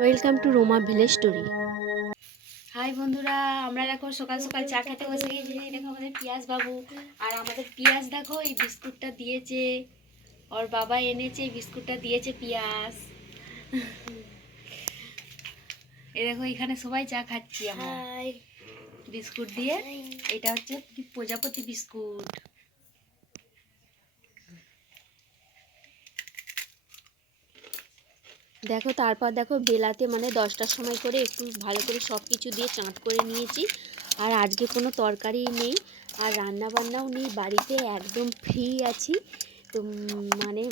Welcome to Roma village story. Hi বন্ধুরা আমরা দেখো সকাল সকাল চা খেতে বসে এই দেখো আমাদের পিয়াস বাবু আর আমাদের পিয়াস দেখো এই বিস্কুটটা দিয়েছে। ওর বাবা এনেছে এই বিস্কুটটা দিয়েছে পিয়াস এই দেখো এখানে সবাই চা খাচ্ছি আমরা। বিস্কুট দিয়ে এটা হচ্ছে প্রজাপতি বিস্কুট। দেখো, তারপর দেখো বেলাতে মানে দশটার সময় করে একটু ভালো করে সব কিছু দিয়ে চাঁট করে নিয়েছি। আর আজকে কোনো তরকারি নেই, আর রান্না বান্নাও নেই, বাড়িতে একদম ফ্রি আছি। তো মানে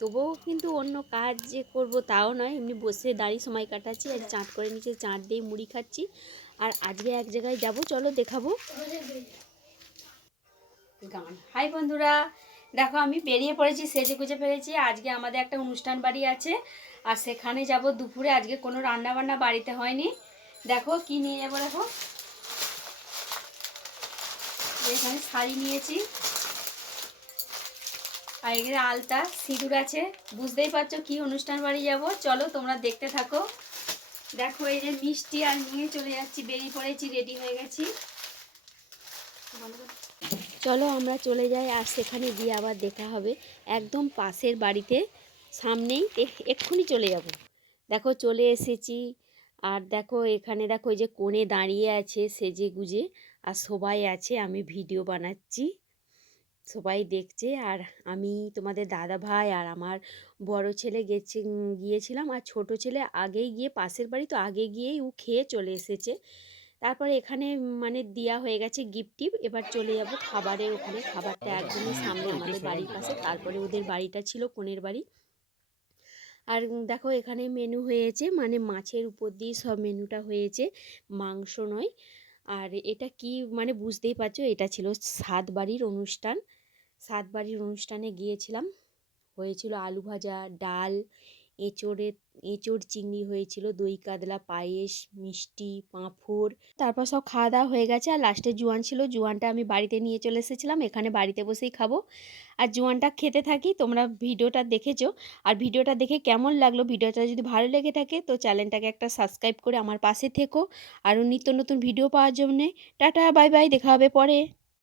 তবুও কিন্তু অন্য কাজ যে করব তাও নয়, এমনি বসে দাঁড়িয়ে সময় কাটাচ্ছি আর চাঁট করে নিচে চাঁট দিয়ে মুড়ি খাচ্ছি। আর আজকে এক জায়গায় যাব, চলো দেখাবো। গান। হাই বন্ধুরা দেখো, আমি বেরিয়ে পড়েছি, সেজে গুজে ফেলেছি। আজকে আমাদের একটা অনুষ্ঠান বাড়ি আছে, আর সেখানে যাব দুপুরে। আজকে কোনো রান্না বান্না বাড়িতে হয়নি। দেখো, কি নিয়ে যাব দেখো? এখানে শাড়ি নিয়েছি। আর এখানে আলতা, সিঁদুর আছে। বুঝতেই পারছ কি অনুষ্ঠান বাড়ি যাব? চলো, তোমরা দেখতে থাকো। দেখো, এই যে মিষ্টি, আর নিয়ে চলে যাচ্ছি। বেরিয়ে পড়েছি, রেডি হয়ে গেছি। চলো আমরা চলে যাই আর সেখানে গিয়ে আবার দেখা হবে। একদম পাশের বাড়িতে, সামনেই এক্ষুনি চলে যাব। দেখো চলে এসেছি। আর দেখো এখানে দেখো যে কোণে দাঁড়িয়ে আছে সেজে গুজে আর সবাই আছে, আমি ভিডিও বানাচ্ছি। সবাই দেখছে। আর আমি, তোমাদের দাদা ভাই আর আমার বড় ছেলে গেছে, গিয়েছিলাম। আর ছোট ছেলে আগেই গিয়ে, পাশের বাড়ি তো আগে গিয়েই ও খেয়ে চলে এসেছে। তারপরে এখানে মানে দেওয়া হয়ে গেছে গিফট টিপ এবার চলে যাব খাবারের ওখানে। খাবারটা একদমই সামনে আমাদের বাড়ির পাশে তারপরে ওদের বাড়িটা ছিল কোণের বাড়ি। আর দেখো এখানে মেনু হয়েছে মানে মাছের উপর দিয়ে সব মেনুটা হয়েছে মাংস নয়। আর এটা কি মানে বুঝতেই পারছ এটা ছিল সাত বাড়ির অনুষ্ঠান। সাত বাড়ির অনুষ্ঠানে গিয়েছিলাম হয়েছিল আলু ভাজা ডাল এঁচোড়ের এঁচোড় চিংড়ি হয়েছিল, দই, কাতলা, পায়েস, মিষ্টি, পাঁপড়। তারপর সব খাওয়া দাওয়া হয়ে গেছে আর লাস্টে জোয়ান ছিল। জোয়ানটা আমি বাড়িতে নিয়ে চলে এসেছিলাম। এখানে বাড়িতে বসেই খাব। আর জোয়ানটা খেতে থাকি, তোমরা ভিডিওটা দেখেছ। আর ভিডিওটা দেখে কেমন লাগল, ভিডিওটা যদি ভালো লেগে থাকে, তো চ্যানেলটাকে একটা সাবস্ক্রাইব করে আমার পাশে থেকো। আরও নিত্য নতুন ভিডিও পাওয়ার জন্যে। টাটা বাই বাই দেখা হবে পরে।